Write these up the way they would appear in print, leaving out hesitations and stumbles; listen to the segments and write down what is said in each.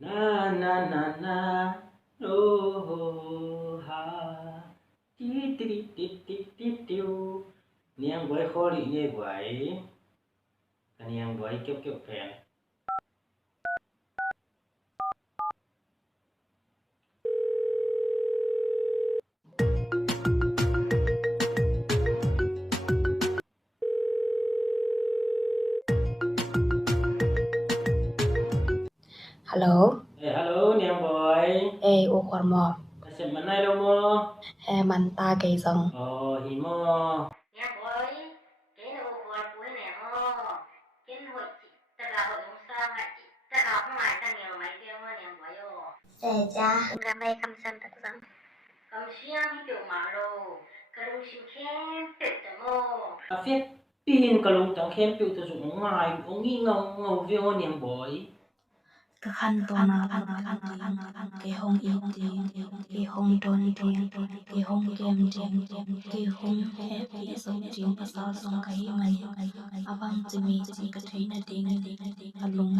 na na na na ô ha tí tí tí tí tí tiêu niang bói khó lì nhẹ bói niang bói kéo kéo phèn Hello, hello niang bói ô khoan mò, sẽ mình này đâu mò mình ta cây rừng. hi mò Nhà bói, cái nào của cuối này ho, cái hội chị, ta là hội ông sao hả chị, ta là không ai ta nhiều mấy cái mà nhà bói yo. Cha, ra mày cầm xem thật rằng. Cầm xiang kiểu mà đồ, cái đông xin khen, tự tớ mô. phép pin cả lông chẳng khen piu tự dụng ngoài ông nghĩ ngầu ngầu viêu niang bói Cái khăn to nào cái hông ít tiếng, cái hông tròn tiếng, cái hông kem tiếng, cái hông happy sông tiếng và sao sông cái mày. Abang Jimmy cái thấy là tiếng, lung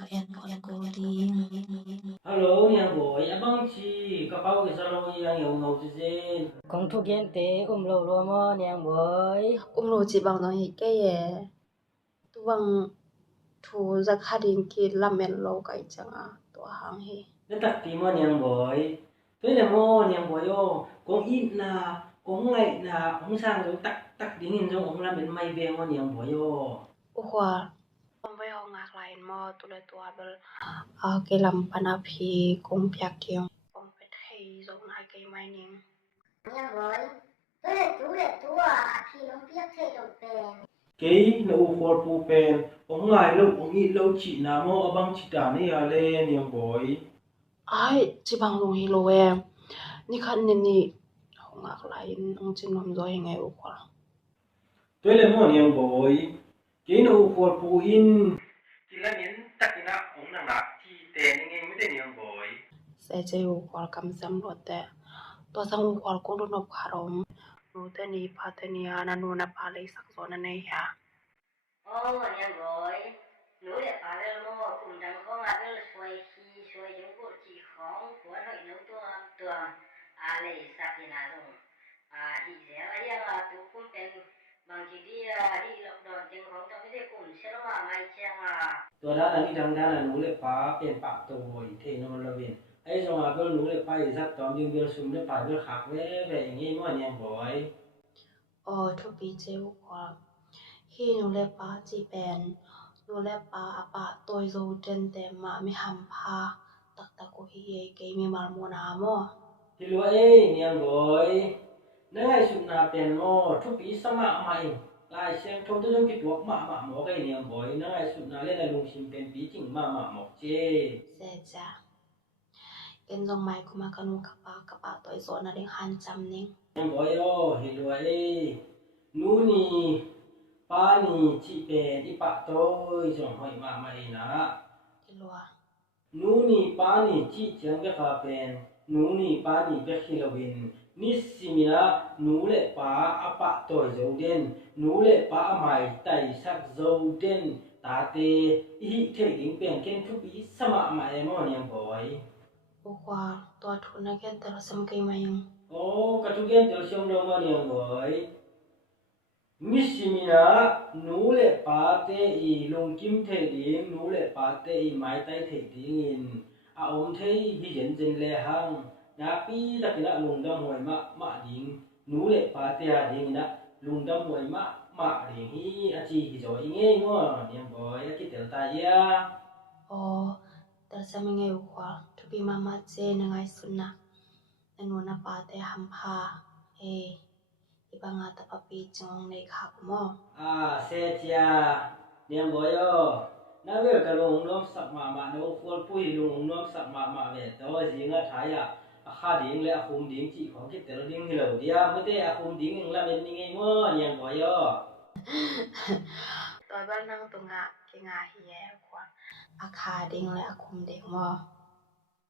cái em cô tiếng. hello niang bói abang chi cái bao cái salon yang ngầu ngầu chứ gì Con thu kiến tế lâu lo mò nhang bơi. Lô chỉ bằng nói cái tu bằng thu ra khá đình kia làm mẹ lâu cái chẳng tu hàng he. nó đặt tí mò niang bói thế là mò niang bói yo con ít na con ngày na ông sang rồi tắc tắc tiếng hình trong ông làm bên mày về mò niang bói yo Khoa không phải họ ngạc lại mò tu lại tu abel cái làm panapi công việc tiếng không phải thấy giống hai cái máy nín. Nhà bói, tôi là chú à, thì nó biết thay đổi bèn. cái nó u phật pu pen ông ngài lâu ông ít lâu chỉ na mò abang chỉ trả này à lên niang bói Ai chỉ bằng dùng hello em ni khăn nên ni họ ngạc lại ông chỉ làm rồi ngày u khoa thế là mò niang bói cái nó u phật pu in chỉ là miếng tắc cái nào ông nàng nát thì tiền nghe mới tiền niang bói sẽ chơi u khoa cầm xem rồi thế tôi sang u khoa cũng nó khá rộng nụ thế ni pa thế ni à nụ na pa lấy sắc rồi này ha. Ô, nhà bói, núi để phá lên mô, cùng đằng có ngạc lên xuôi chúng của chị khóng, của nội nấu tuồng, lấy sạc thì nà dùng. Thì sẽ là hiện là tú cũng tên bằng chỉ đi lọc đòn chân khóng trong cái cùng sẽ nó mà may chăng tôi đã là đi đằng ra là núi lệ phá tiền bạc tôi thì nó là biển ấy xong là cái núi lệ phá thì rất tóm nhưng bây sum lệ phá bây khác về nghe mà nhàng bói Thu bị chơi u khoa khi nụ lệ pa chỉ bèn nụ lệ pa apa tôi dâu trên tem mà mi ham pa tak ko hi cái mi mal mo na mo thì lúa ấy nhàng bói nếu ngày sum na tiền mò chút bí sao mà mày lại xem trong tôi trong cái tuộc mà mỏ cái nhàng bói nếu ngày sum na lên là lùng sim tiền bí chỉnh mà mỏ chê sẽ cha cái dòng mai kuma kanu kapa tôi zo na ding han cham ning nhàng bói ô thì lúa ấy nú nì ba nì chị bè đi bạc tôi rồi hỏi mà mày nè ilwa nú nì ba nì chị chẳng biết phá bèn nú nì ba nì biết khi là win ní xì na nú lệ ba à bạc tôi dấu đen nú lệ ba à mày tay sắc dấu đen ta tê ý thể tính bèn kén chút bí sa mạ mày mò nhàng bói u khoa to thu na ken tero sam kai mai ô cả chú kén tiểu xong đâu mò nhàng bói ní xì na nú lệ ba tê ý lông kim thể tiếng nú lệ ba tê ý mái tay thể tiếng in à ông thấy hi dân dân lệ hang na pi ta kina lung dam hoi ma ding nu le pa te a ding na lung dam hoi ma ding hi a chi hi zo inge mo niam boy a ki tel ta ya tero sam ngai u khoa thu bi mama che na ngai sunna anu na pa te ham pa ibanga ta papi chong nei kha mo a se chia niam boy yo na ve ka lung nom sak ma no fol pui lung nom sak ma ve to jinga thaya a kha ding le a khum ding chi khong ki tel ding hi lo dia mo te a khum ding ing la men ni nge mo niam boy yo tôi ban nang tu nga ki nga hi e khoa a kha ding le a khum ding mo